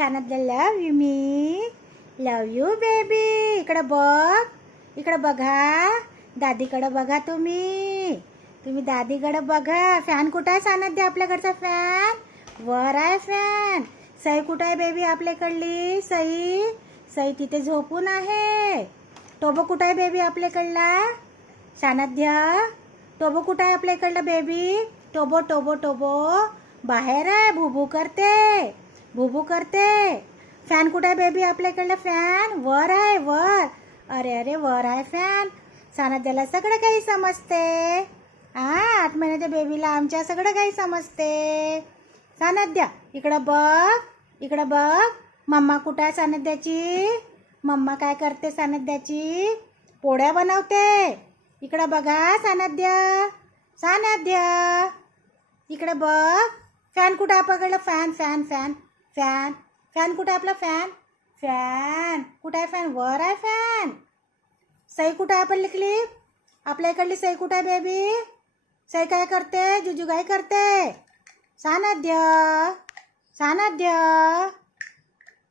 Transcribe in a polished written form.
शानद love you me love you baby. इकडं बघ, इकडं बघा, दादीकडं बघा. तुम्ही दादीकडं बघा. फॅन कुठं आहे सानद्या? आपल्या घरचा फॅन वर आहे. फॅन सई कुठं आहे बेबी? आपल्याकडली सई तिथे झोपून आहे. टोबो कुठं आहे बेबी आपल्याकडला? सानद्या टोबो कुठं आहे आपल्याकडला बेबी? टोबो बाहेर आहे. भूभू करते. फॅन कुठं आहे बेबी आपल्याकडला? फॅन वर आहे. वर, अरे वर आहे फॅन. सानद्याला सगळं काही समजते. 8 महिन्याच्या बेबीला आमच्या सगळं काही समजते. सानद्या इकडं बघ. मम्मा कुठं आहे सानद्याची? मम्मा काय करते सानद्याची? पोळ्या बनवते. इकडं बघा सानद्या इकडे बघ. फॅन कुठं आहे पकडलं? फॅन कुठं आहे आपला? फॅन कुठं आहे? फॅन वर आहे. फॅन सई कुठं आहे आपल्याकडली? आपल्या इकडली सई कुठं आहे बेबी? सई काय करते? जुजू काय करते? सानद्या